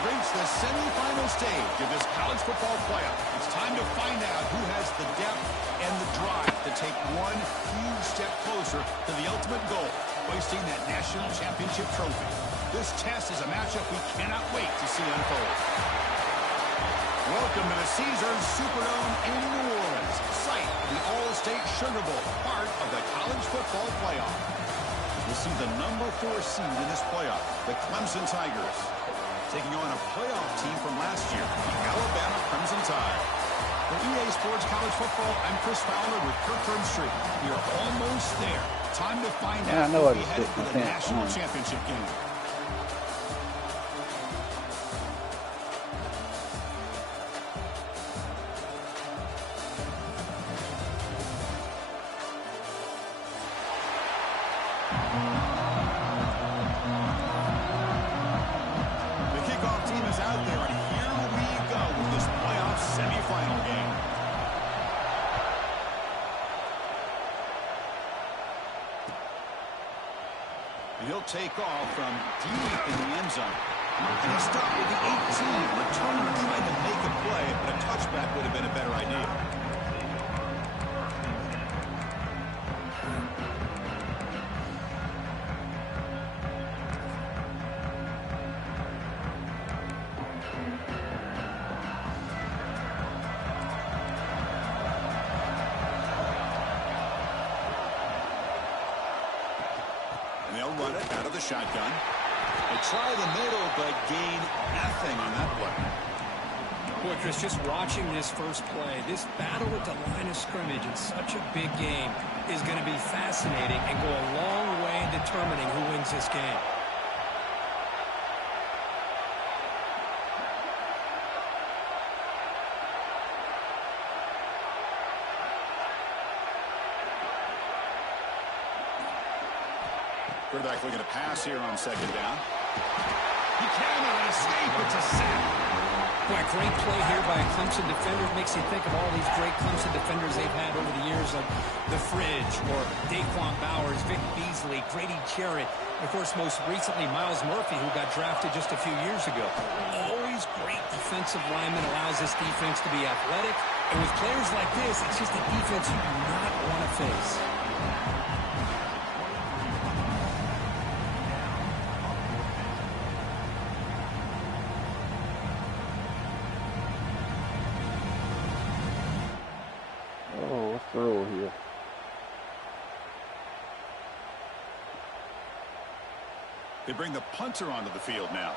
have reached the semifinal stage of this college football playoff. It's time to find out who has the depth and the drive to take one huge step closer to the ultimate goal, hoisting that national championship trophy. This test is a matchup we cannot wait to see unfold. Welcome to the Caesars Superdome in New Orleans, site of the All-State Sugar Bowl, part of the college football playoff. We'll see the number 4 seed in this playoff, the Clemson Tigers, taking on a playoff team from last year, the Alabama Crimson Tide. For EA Sports College Football, I'm Chris Fowler with Kirk Herbstreit. We are almost there. Time to find out who will be headed to the national championship game. He'll take off from deep in the end zone. And he stopped with the 18, returning and trying to make a play, but a touchback would have been a better idea. They'll run it out of the shotgun. They try the middle, but gain nothing on that play. Boy, Chris, just watching this first play, this battle at the line of scrimmage in such a big game is going to be fascinating and go a long way in determining who wins this game. Quarterback looking to pass here on second down. He cannot escape. It's a sack. Boy, great play here by a Clemson defender. Makes you think of all these great Clemson defenders they've had over the years, like The Fridge or Daquan Bowers, Vic Beasley, Grady Jarrett, and of course most recently Myles Murphy, who got drafted just a few years ago. Always great defensive lineman, allows this defense to be athletic. And with players like this, it's just a defense you do not want to face. Throw here. They bring the punter onto the field now.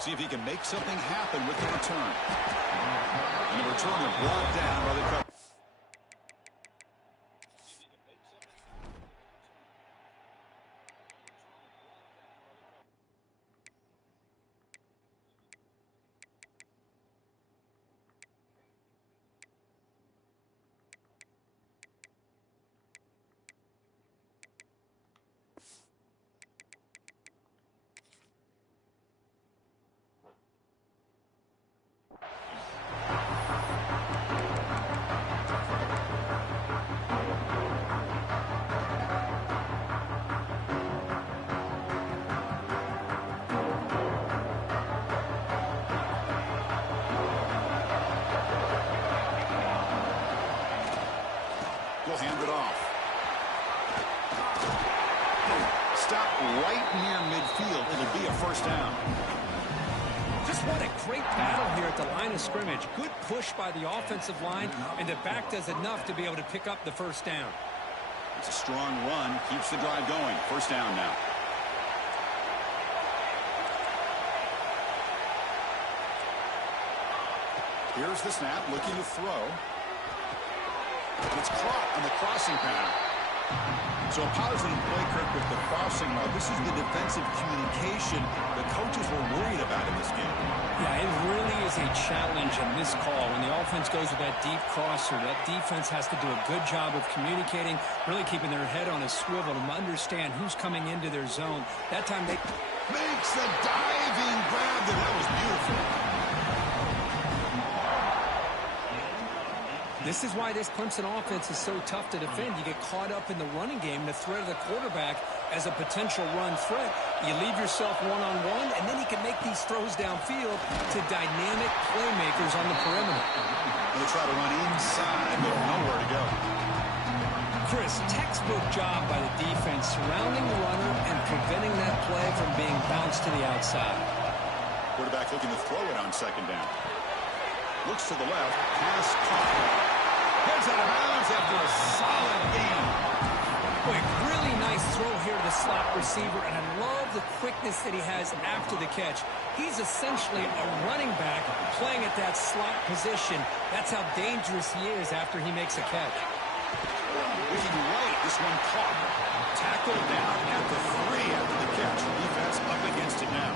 See if he can make something happen with the return. And the returner brought down by the cover. Hand it off. Stop right near midfield. It'll be a first down. Just what a great battle here at the line of scrimmage. Good push by the offensive line, and the back does enough to be able to pick up the first down. It's a strong run. Keeps the drive going. First down now. Here's the snap, looking to throw. It's caught on the crossing pattern. So a positive play, Kirk, with the crossing. Now, this is the defensive communication the coaches were worried about in this game. Yeah, it really is a challenge in this call. When the offense goes with that deep crosser, that defense has to do a good job of communicating, really keeping their head on a swivel to understand who's coming into their zone. That time they makes the diving grab, and that was beautiful. This is why this Clemson offense is so tough to defend. You get caught up in the running game, the threat of the quarterback as a potential run threat. You leave yourself one-on-one, and then he can make these throws downfield to dynamic playmakers on the perimeter. They'll try to run inside, but nowhere to go. Chris, textbook job by the defense surrounding the runner and preventing that play from being bounced to the outside. Quarterback looking to throw it on second down. Looks to the left, pass caught. Heads out of bounds after a solid gain. Quick, really nice throw here to the slot receiver, and I love the quickness that he has after the catch. He's essentially a running back playing at that slot position. That's how dangerous he is after he makes a catch. Looking right, this one caught. Tackled down at the 3 after the catch. Defense up against it now.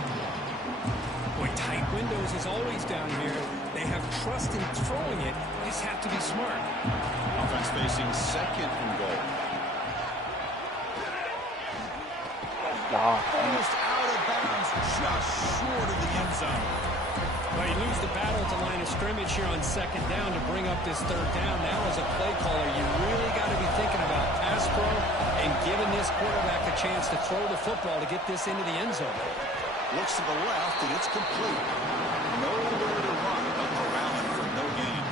Boy, tight windows is always down here. They have trust in throwing it. They just have to be smart. Offense facing second and goal. Almost out of bounds, just short of the end zone. Well, you lose the battle at the line of scrimmage here on second down to bring up this third down. Now, as a play caller, you really got to be thinking about pass pro and giving this quarterback a chance to throw the football to get this into the end zone. Looks to the left, and it's complete. Nowhere to run, but around him for no gain.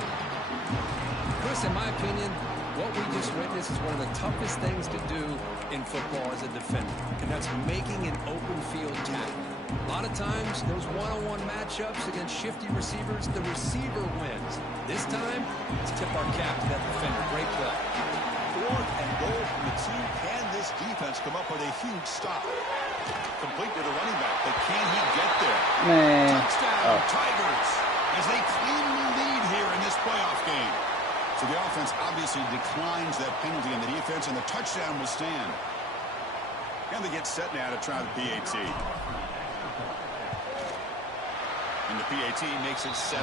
Chris, in my opinion, what we just witnessed is one of the toughest things to do in football as a defender, and that's making an open field tackle. A lot of times, those one-on-one matchups against shifty receivers, the receiver wins. This time, let's tip our cap to that defender. Great play. 4th and goal from the team. Can this defense come up with a huge stop? Complete with a running back, but can he get there? Man. Touchdown, Tigers, as they cleanly lead here in this playoff game. So the offense obviously declines that penalty in the defense, and the touchdown will stand. And they get set now to try the PAT. And the PAT makes it 7-0.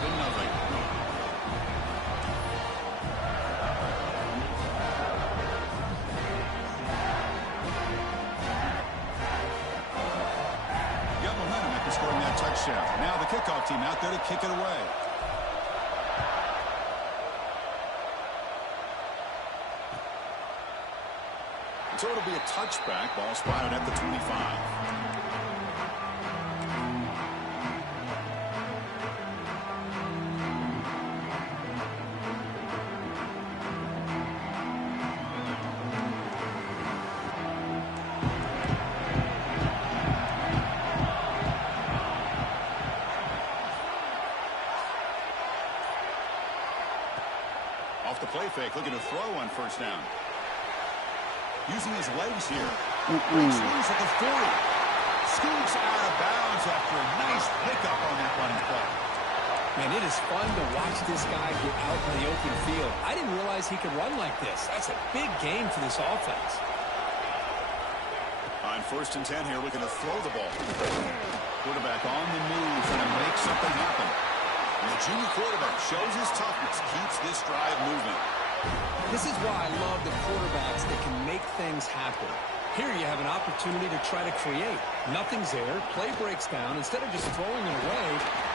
Scoring that touchdown. Now the kickoff team out there to kick it away. So it'll be a touchback. Ball spotted at the 25. Off the play fake, looking to throw on first down. Using his legs here. Breaks loose at the 40. Scoots out of bounds after a nice pickup on that running play. Man, it is fun to watch this guy get out in the open field. I didn't realize he could run like this. That's a big game for this offense. On 1st and 10 here, looking to throw the ball. Quarterback on the move, trying to make something happen. And the junior quarterback shows his toughness, keeps this drive moving. This is why I love the quarterbacks that can make things happen. Here you have an opportunity to try to create. Nothing's there. Play breaks down. Instead of just throwing it away,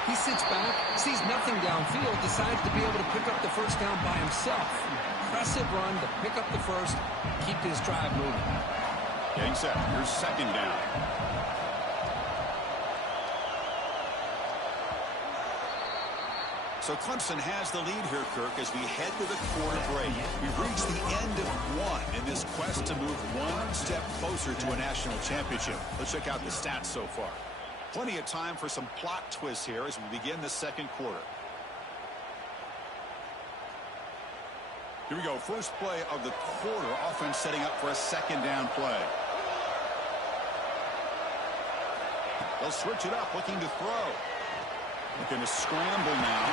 he sits back, sees nothing downfield, decides to be able to pick up the first down by himself. Impressive run to pick up the first, keep this drive moving. Getting set. Here's second down. So Clemson has the lead here, Kirk, as we head to the quarter break. We've reached the end of one in this quest to move one step closer to a national championship. Let's check out the stats so far. Plenty of time for some plot twists here as we begin the second quarter. Here we go. First play of the quarter. Offense setting up for a second down play. They'll switch it up, looking to throw. Looking to scramble now.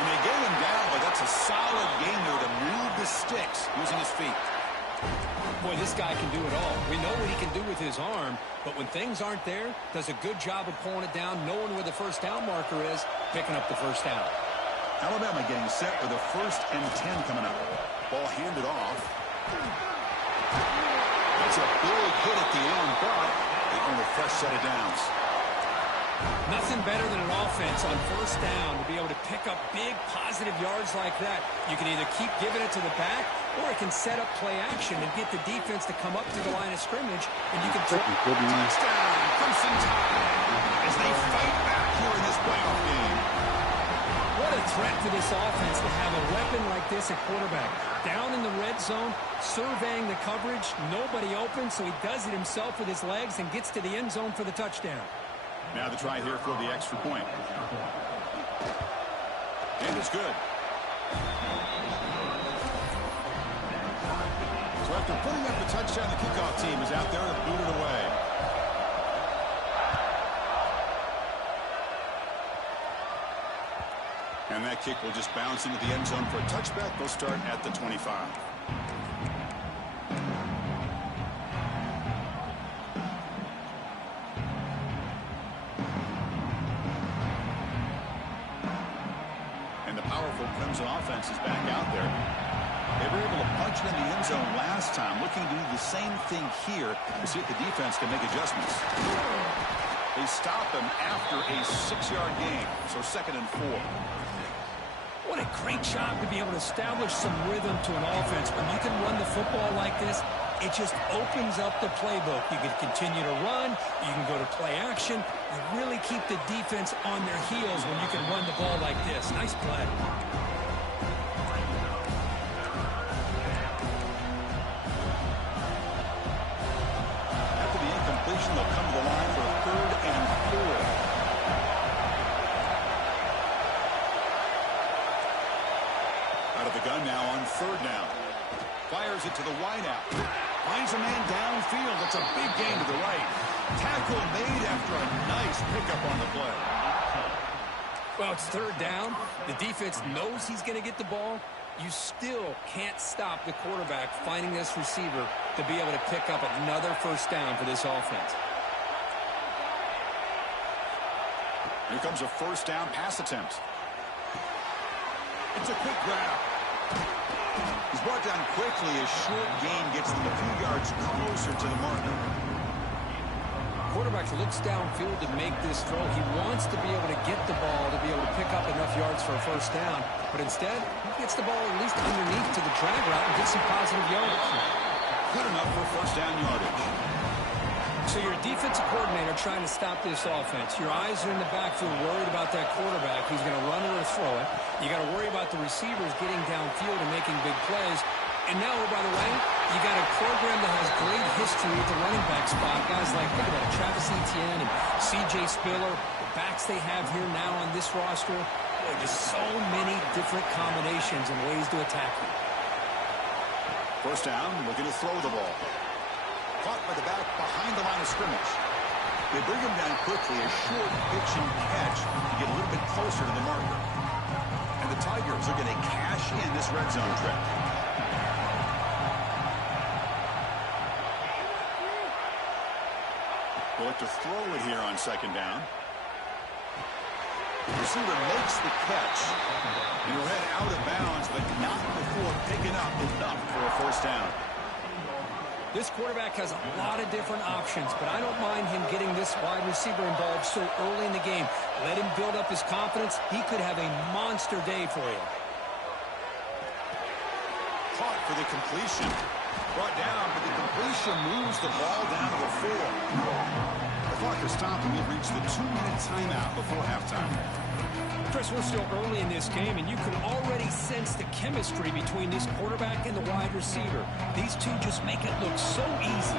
And they get him down, but that's a solid game there to move the sticks using his feet. Boy, this guy can do it all. We know what he can do with his arm, but when things aren't there, does a good job of pulling it down, knowing where the first down marker is, picking up the first down. Alabama getting set with a 1st and 10 coming up. Ball handed off. That's a big hit at the end, but they earn a fresh set of downs. Nothing better than an offense on first down to be able to pick up big positive yards like that. You can either keep giving it to the back, or it can set up play action and get the defense to come up to the line of scrimmage, and you can throw. Touchdown, Crimson Tide, as they fight back here in this playoff game. What a threat to this offense to have a weapon like this at quarterback. Down in the red zone, surveying the coverage, nobody open, so he does it himself with his legs and gets to the end zone for the touchdown. Now the try here for the extra point. And it's good. So after putting up the touchdown, the kickoff team is out there to boot it away. And that kick will just bounce into the end zone for a touchback. They'll start at the 25. And the powerful Crimson offense is back out there. They were able to punch it in the end zone last time, looking to do the same thing here to see if the defense can make adjustments. They stop him after a 6-yard gain, so 2nd and 4. What a great job to be able to establish some rhythm to an offense. When you can run the football like this, it just opens up the playbook. You can continue to run. You can go to play action. You really keep the defense on their heels when you can run the ball like this. Nice play. After the incompletion, they'll come to the line for a 3rd and 4. Out of the gun now on 3rd down. Fires it to the wideout. Finds a man downfield. That's a big gain to the right. Tackle made after a nice pickup on the play. Well, it's 3rd down. The defense knows he's going to get the ball. You still can't stop the quarterback finding this receiver to be able to pick up another 1st down for this offense. Here comes a 1st down pass attempt. It's a quick grab. He's brought down quickly. A short gain gets them a few yards closer to the marker. Quarterback looks downfield to make this throw. He wants to be able to get the ball to be able to pick up enough yards for a 1st down. But instead, he gets the ball at least underneath to the drag route and gets some positive yards. Good enough for 1st down yardage. So you're a defensive coordinator trying to stop this offense. Your eyes are in the backfield worried about that quarterback who's going to run it or throw it. You got to worry about the receivers getting downfield and making big plays. And now, by the way, you got a program that has great history at the running back spot. Guys like, think about it, Travis Etienne and C.J. Spiller, the backs they have here now on this roster. Boy, just so many different combinations and ways to attack you. 1st down, looking to throw the ball. Caught by the back behind the line of scrimmage. They bring him down quickly, a short pitch and catch to get a little bit closer to the marker. And the Tigers are going to cash in this red zone trip. They'll look to throw it here on 2nd down. The receiver makes the catch. And he'll head out of bounds, but not before picking up enough for a 1st down. This quarterback has a lot of different options, but I don't mind him getting this wide receiver involved so early in the game. Let him build up his confidence. He could have a monster day for you. Caught for the completion. Brought down, but the completion moves the ball down to the 4. The clock is stopped, and we've reached the 2-minute timeout before halftime. Chris, we're still early in this game, and you can already sense the chemistry between this quarterback and the wide receiver. These two just make it look so easy.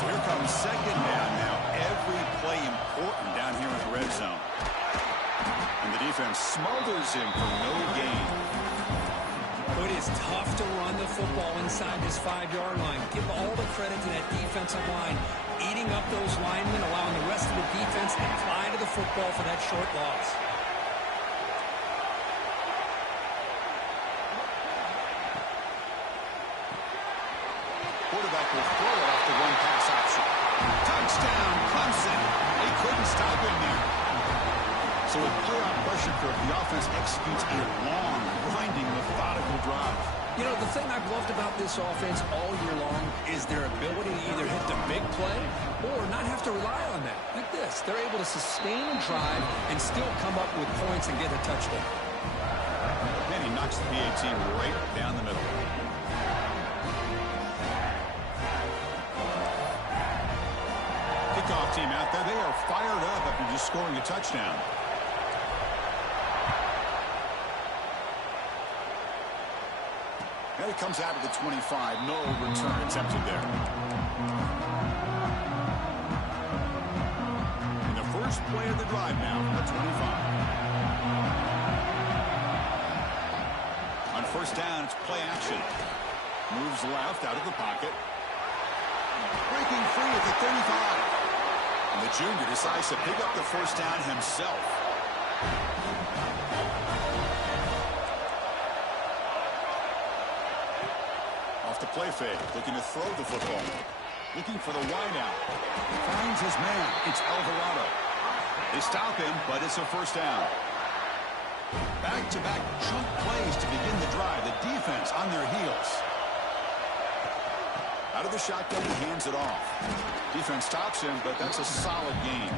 So here comes 2nd down now. Every play important down here in the red zone. And the defense smothers him for no gain. It is tough to run the football inside this 5-yard line. Give all the credit to that defensive line, eating up those linemen, allowing the rest of the defense to fly to the football for that short loss. Quarterback will throw it off the one-pass option. Touchdown, Clemson. They couldn't stop him there. So with playoff pressure curve, the offense executes a long, grinding, methodical drive. You know, the thing I've loved about this offense all year long is their ability to either hit the big play or not have to rely on that. Like this, they're able to sustain a drive and still come up with points and get a touchdown. Then he knocks the PAT right down the middle. Kickoff team out there. They are fired up after just scoring a touchdown. And it comes out of the 25. No return attempted there. And the first play of the drive now from the 25. On first down, it's play action. Moves left out of the pocket. Breaking free at the 35. And the junior decides to pick up the first down himself. Off the play fake, looking to throw the football. Looking for the wideout. Finds his man. It's Alvarado. They stop him, but it's a first down. Back-to-back chunk plays to begin the drive. The defense on their heels. Out of the shotgun, he hands it off. Defense stops him, but that's a solid gain.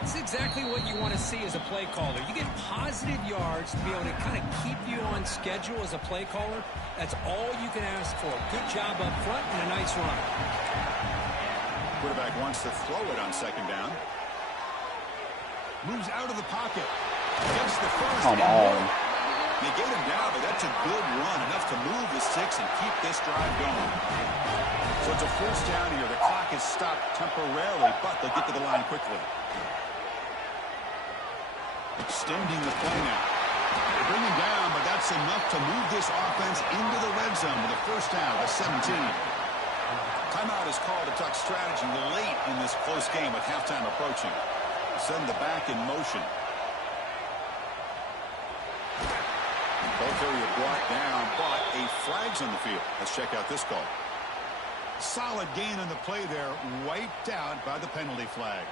It's exactly what you want to see as a play caller. You get positive yards to be able to kind of keep you on schedule as a play caller. That's all you can ask for. Good job up front and a nice run. Quarterback wants to throw it on second down. Moves out of the pocket. Gets the first. Come on. They get him down, but that's a good run. Enough to move the sticks and keep this drive going. So it's a first down here. The clock is stopped temporarily, but they'll get to the line quickly. Extending the play now. They bring him down, but that's enough to move this offense into the red zone with a first down at 17. Timeout is called to talk strategy late in this close game with halftime approaching. Send the back in motion. Ball carrier brought down, but a flag's on the field. Let's check out this call. Solid gain on the play there, wiped out by the penalty flag.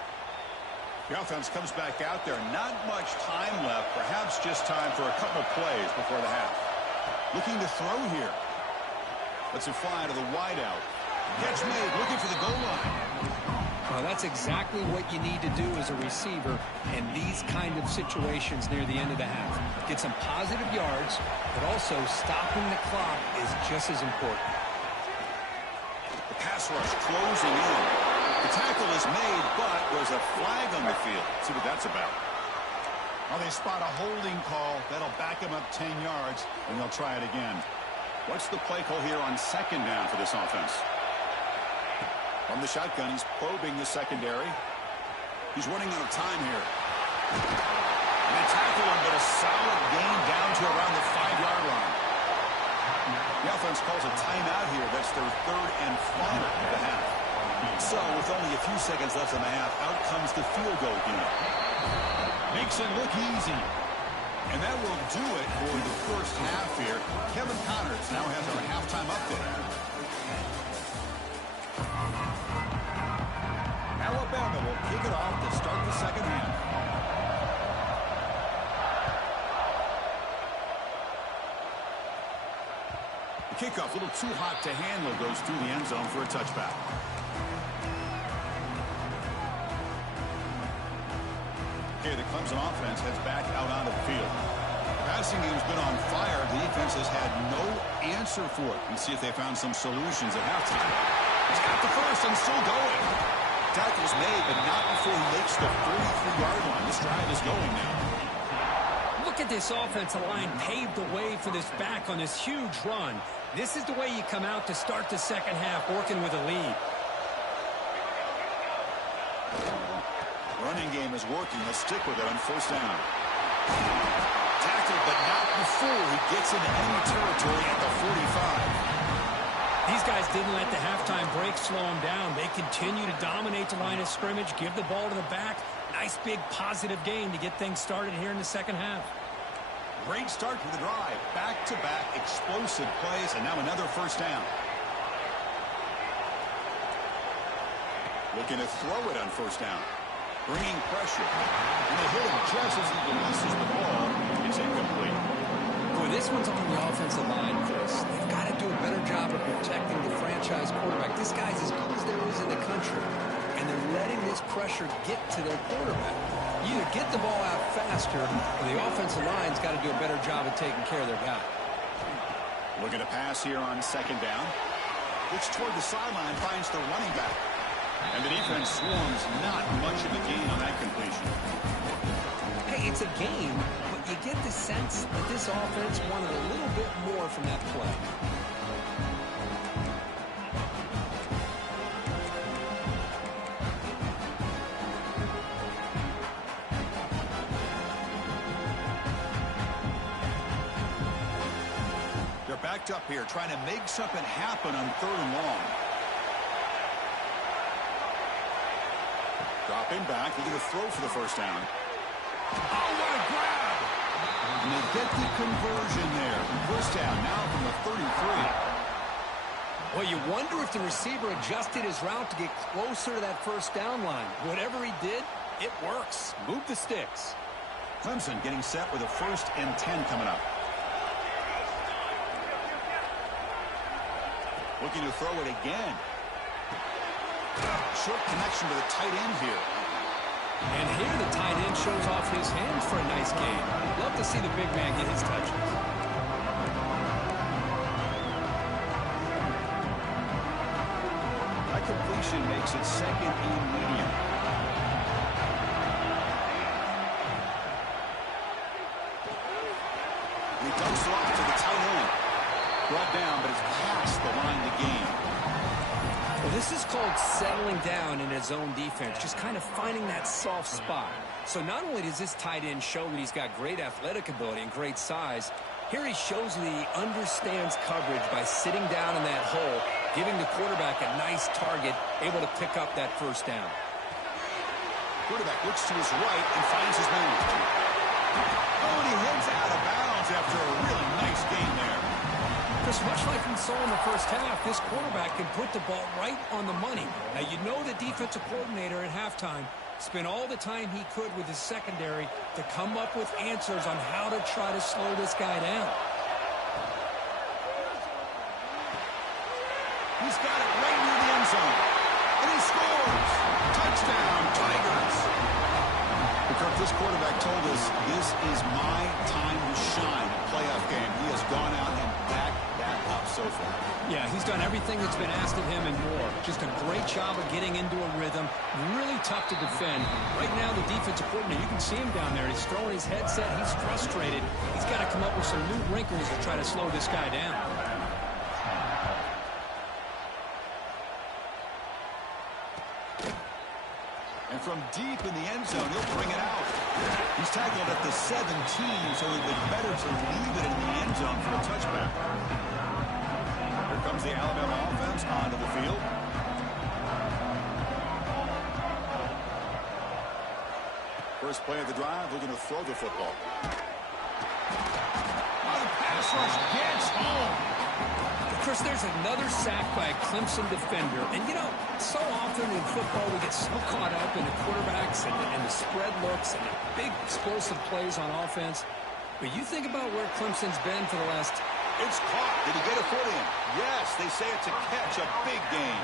The offense comes back out there. Not much time left. Perhaps just time for a couple plays before the half. Looking to throw here. Lets it fly to the wideout. Catch made. Looking for the goal line. Well, that's exactly what you need to do as a receiver in these kind of situations near the end of the half. Get some positive yards, but also stopping the clock is just as important. The pass rush closing in. The tackle is made, but there's a flag on the field. Let's see what that's about. Well, they spot a holding call. That'll back them up 10 yards, and they'll try it again. What's the play call here on second down for this offense? From the shotgun, he's probing the secondary. He's running out of time here. And they tackle him, but a solid gain down to around the 5-yard line. The offense calls a timeout here. That's their third and final of the half. So, with only a few seconds left in the half, out comes the field goal unit. Makes it look easy. And that will do it for the first half here. Kevin Connors now has our halftime update. Alabama will kick it off to start the second half. The kickoff, a little too hot to handle, goes through the end zone for a touchback. Okay, the Clemson offense heads back out onto the field. Passing game's been on fire. The defense has had no answer for it. Let's see if they found some solutions at halftime. He's got the first and still going. Tackle's made, but not before he makes the 43-yard line. This drive is going now. Look at this offensive line paved the way for this back on this huge run. This is the way you come out to start the second half, working with a lead. Running game is working. Let's stick with it on first down. Tackled, but not before he gets into enemy territory at the 45. These guys didn't let the halftime break slow them down. They continue to dominate the line of scrimmage, give the ball to the back. Nice big positive gain to get things started here in the second half. Great start to the drive. Back-to-back explosive plays, and now another first down. Looking to throw it on first down. Bringing pressure. And they hit him just as he releases the ball. It's incomplete. Boy, Well, this one's on the offensive line, Chris. They've got to do a better job of protecting the franchise quarterback. This guy's as good as there is in the country, and they're letting this pressure get to their quarterback. You either get the ball out faster, or the offensive line's got to do a better job of taking care of their guy. Looking to pass here on second down. Looks toward the sideline, finds the running back. And the defense swarms not much of a gain on that completion. Hey, it's a game, but you get the sense that this offense wanted a little bit more from that play. They're backed up here, trying to make something happen on 3rd and long. Dropping back, looking to throw for the first down. Oh, what a grab! And they get the conversion there. First down now from the 33. Well, you wonder if the receiver adjusted his route to get closer to that first down line. Whatever he did, it works. Move the sticks. Clemson getting set with a 1st and 10 coming up. Looking to throw it again. Short connection to the tight end here. And here the tight end shows off his hands for a nice gain. Love to see the big man get his touches. That completion makes it 2nd and medium. He dumps it off to the tight end. Brought down, but it's past the line to gain. Well, this is called settling down in his own defense, just kind of finding that soft spot. So not only does this tight end show that he's got great athletic ability and great size, here he shows that he understands coverage by sitting down in that hole, giving the quarterback a nice target, able to pick up that first down. Quarterback looks to his right and finds his man. Oh, and he heads out of bounds after a really nice gain there. Just much like we saw in the first half, this quarterback can put the ball right on the money. Now, you know the defensive coordinator at halftime spent all the time he could with his secondary to come up with answers on how to try to slow this guy down. He's got it right near the end zone. And he scores! Touchdown, Tigers! Because this quarterback told us this is my time to shine playoff game. He has gone out and backed that up so far. Yeah, he's done everything that's been asked of him and more. Just a great job of getting into a rhythm. Really tough to defend. Right now, the defensive coordinator, you can see him down there. He's throwing his headset. He's frustrated. He's got to come up with some new wrinkles to try to slow this guy down. And from deep in the end zone, he'll bring it out. He's tackled at the 17, so it would be better to leave it in the end zone for a touchback. Here comes the Alabama offense onto the field. First play of the drive, looking to throw the football. Oh, the pass rush gets home. Chris, there's another sack by a Clemson defender. And, you know, so often in football we get so caught up in the quarterbacks and the spread looks and the big explosive plays on offense. But you think about where Clemson's been for the last... It's caught. Did he get a foot in? Yes, they say it's a catch, a big gain.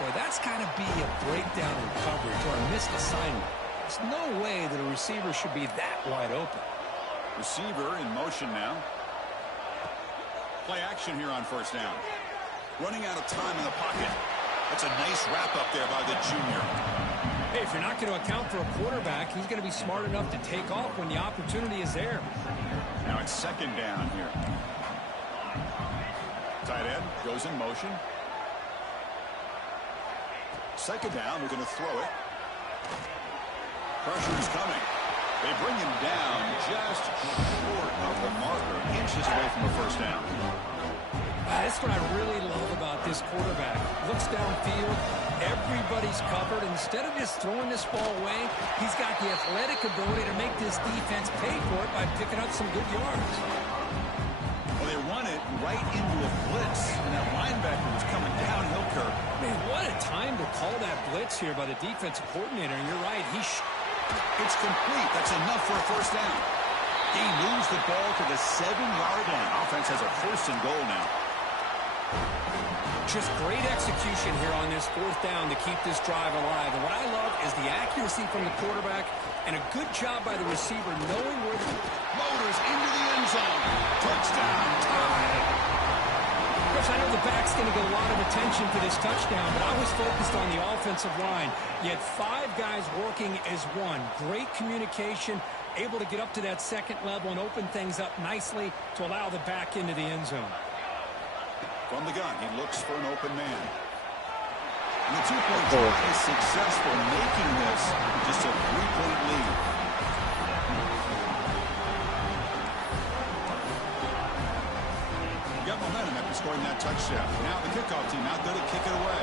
Boy, that's got to be a breakdown in coverage or a missed assignment. There's no way that a receiver should be that wide open. Receiver in motion now. Play action here on first down. Running out of time in the pocket. That's a nice wrap up there by the junior. Hey, if you're not going to account for a quarterback, he's going to be smart enough to take off when the opportunity is there. Now it's second down here. Tight end goes in motion. Second down, we're going to throw it. Pressure is coming. They bring him down just short of the marker, inches away from the first down. That's what I really love about this quarterback. Looks downfield, everybody's covered. Instead of just throwing this ball away, he's got the athletic ability to make this defense pay for it by picking up some good yards. Well, they run it right into a blitz, and that linebacker was coming downhill curve. Man, what a time to call that blitz here by the defensive coordinator. And you're right, it's complete. That's enough for a first down. He moves the ball to the 7-yard line. Offense has a 1st and goal now. Just great execution here on this 4th down to keep this drive alive. And what I love is the accuracy from the quarterback and a good job by the receiver knowing where the Motors into the end zone. Touchdown, tie. Chris, I know the back's going to get a lot of attention for this touchdown, but I was focused on the offensive line. You had 5 guys working as one. Great communication, able to get up to that 2nd level and open things up nicely to allow the back into the end zone. From the gun, he looks for an open man. And the 2-point try is successful, making this just a 3-point lead. Got momentum after scoring that touchdown. Now the kickoff team out there to kick it away.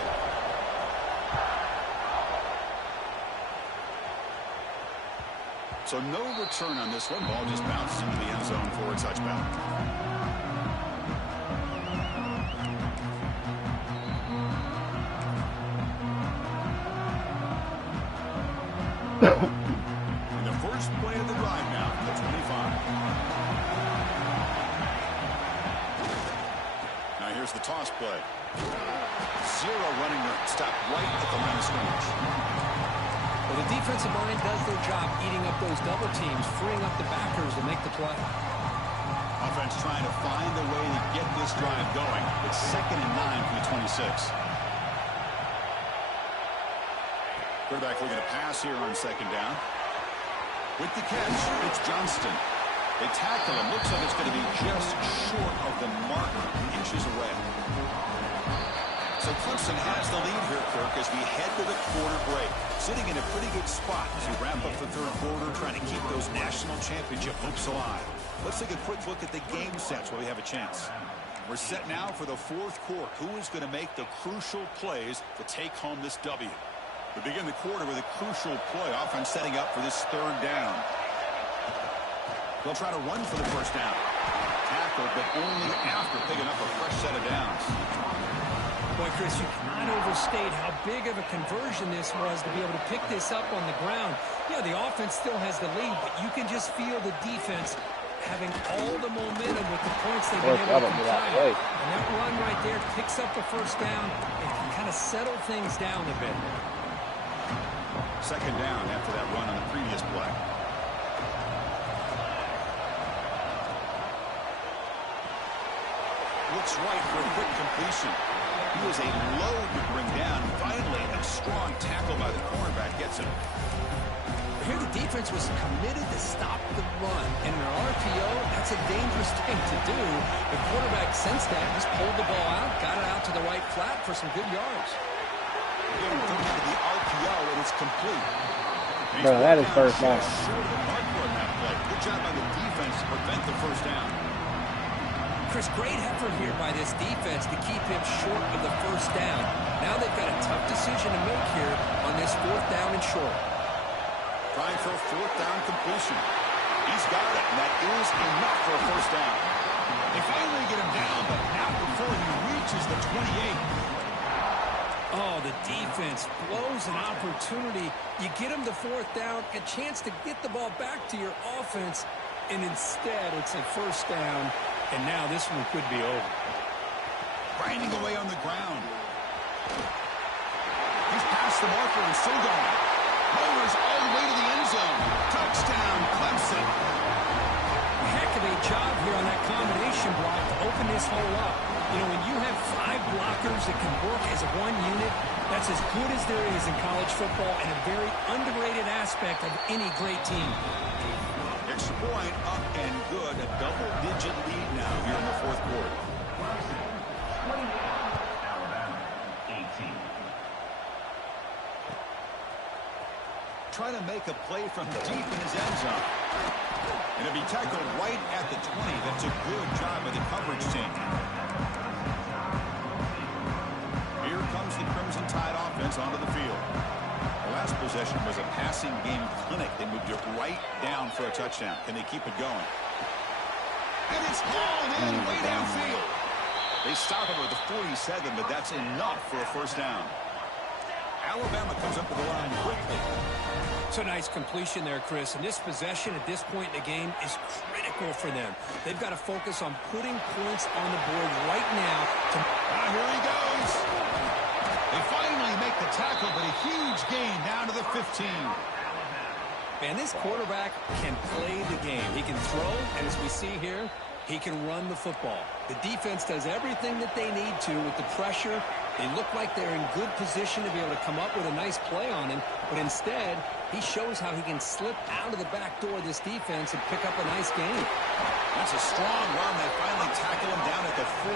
So no return on this one. Ball just bounces into the end zone for a touchback. In the first play of the drive now, the 25. Now here's the toss play. 0 running room. Stop right at the line of scrimmage. Well, the defensive line does their job eating up those double teams, freeing up the backers to make the play. Offense trying to find a way to get this drive going. It's 2nd and 9 from the 26. Quarterback looking to pass here on 2nd down. With the catch, it's Johnston. They tackle him. Looks like it's going to be just short of the marker, inches away. So Clemson has the lead here, Kirk, as we head to the quarter break. Sitting in a pretty good spot as we wrap up the 3rd quarter, trying to keep those national championship hopes alive. Let's take a quick look at the game sets while we have a chance. We're set now for the 4th quarter. Who is going to make the crucial plays to take home this W? We begin the quarter with a crucial play. Offense setting up for this 3rd down. They'll try to run for the 1st down. Tackled, but only after picking up a fresh set of downs. Boy, Chris, you cannot overstate how big of a conversion this was to be able to pick this up on the ground. Yeah, the offense still has the lead, but you can just feel the defense having all the momentum with the points they've been able to compile. And that run right there picks up the 1st down and can kind of settle things down a bit. 2nd down after that run on the previous play. Looks right for a quick completion. He was a load to bring down. Finally, a strong tackle by the cornerback gets him. Here the defense was committed to stop the run. And in an RPO, that's a dangerous thing to do. The quarterback sensed that, just pulled the ball out, got it out to the right flat for some good yards. Coming into the RPO, and it's complete. Bro, that is 1st down. Good job by the defense to prevent the 1st down. Chris, great effort here by this defense to keep him short of the 1st down. Now they've got a tough decision to make here on this 4th down and short. Trying for a 4th down completion. He's got it, and that is enough for a 1st down. They finally get him down, but not before he reaches the 28. Oh, the defense blows an opportunity. You get him the 4th down, a chance to get the ball back to your offense, and instead it's a 1st down, and now this one could be over. Grinding away on the ground. He's past the marker and still going. Motors all the way to the end zone. Touchdown, Clemson. Heck of a job here on that combination block to open this hole up. You know, when you have 5 blockers that can work as one unit, that's as good as there is in college football and a very underrated aspect of any great team. Extra point up and good. A double-digit lead now here in the 4th quarter. Trying to make a play from deep in his end zone. And it'll be tackled right at the 20. That's a good job by the coverage team. Here comes the Crimson Tide offense onto the field. The last possession was a passing game clinic. They moved it right down for a touchdown. Can they keep it going? And it's hauled in way downfield. They stop him with the 47, but that's enough for a 1st down. Alabama comes up with the line quickly. It's a nice completion there, Chris. And this possession at this point in the game is critical for them. They've got to focus on putting points on the board right now. Here he goes. They finally make the tackle, but a huge gain down to the 15. Man, this quarterback can play the game. He can throw, and as we see here, he can run the football. The defense does everything that they need to with the pressure. They look like they're in good position to be able to come up with a nice play on him, but instead, he shows how he can slip out of the back door of this defense and pick up a nice gain. That's a strong run. They finally tackle him down at the 4.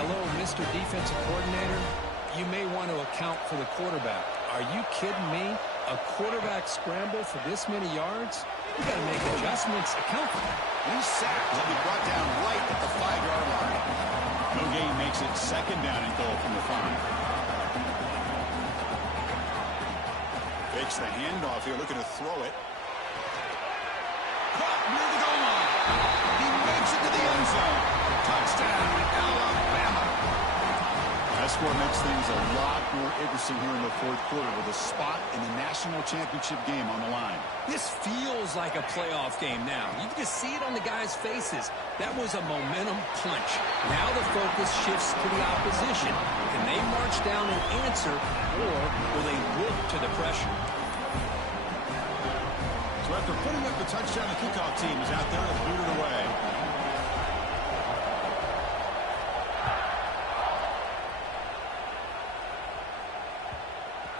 Hello, Mr. Defensive Coordinator. You may want to account for the quarterback. Are you kidding me? A quarterback scramble for this many yards? You got to make adjustments. Account for that. He's sacked. He'll be brought down right at the 5-yard line. No gain makes it second down and goal from the 5. Fakes the handoff here, looking to throw it. Caught near the goal line. He makes it to the end zone. Touchdown, Alabama. That score makes things a lot more interesting here in the fourth quarter with a spot in the national championship game on the line. This feels like a playoff game now. You can just see it on the guys' faces. That was a momentum punch. Now the focus shifts to the opposition. Can they march down and answer, or will they look to the pressure? So after putting up the touchdown, the kickoff team is out there to boot it away.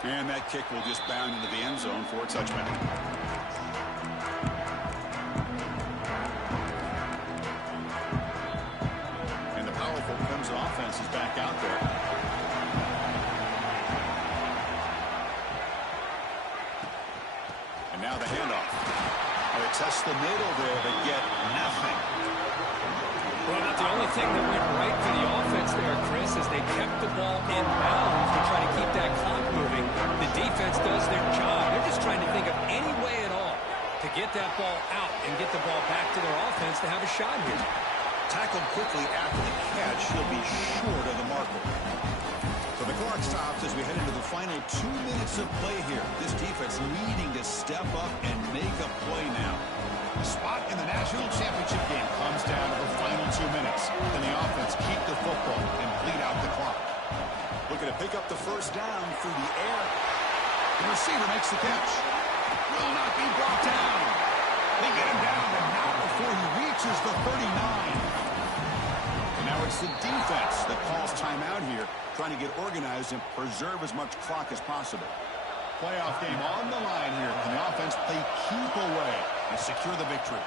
And that kick will just bound into the end zone for a touchback. And the powerful Clemson offense is back out there. And now the handoff. And they test the middle there, but get nothing. Well, not the only thing that went right for the offense there, Chris, is they kept the ball in bounds to try to keep that clock moving. The defense does their job. They're just trying to think of any way at all to get that ball out and get the ball back to their offense to have a shot here. Tackled quickly after the catch, he'll be short of the marker. So the clock stops as we head into the final 2 minutes of play here. This defense needing to step up and make a play now. The spot in the national championship game comes down to the final 2 minutes. Can the offense keep the football and bleed out the clock? Looking to pick up the first down through the air. The receiver makes the catch. Will not be brought down. They get him down, but not before he reaches the 39. And now it's the defense that calls timeout here, trying to get organized and preserve as much clock as possible. Playoff game on the line here. Can the offense play keep away and secure the victory?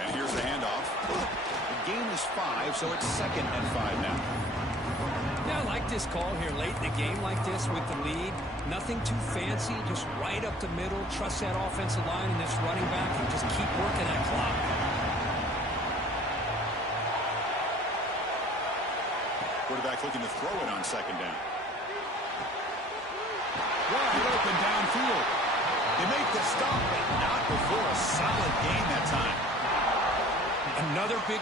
And here's the handoff. The game is 5, so it's 2nd and 5 now. Yeah, I like this call here late in the game like this with the lead. Nothing too fancy, just right up the middle. Trust that offensive line and this running back and just keep working that clock. Quarterback looking to throw it on 2nd down. Wide open downfield. They make the stop, but not before a solid gain that time. Another big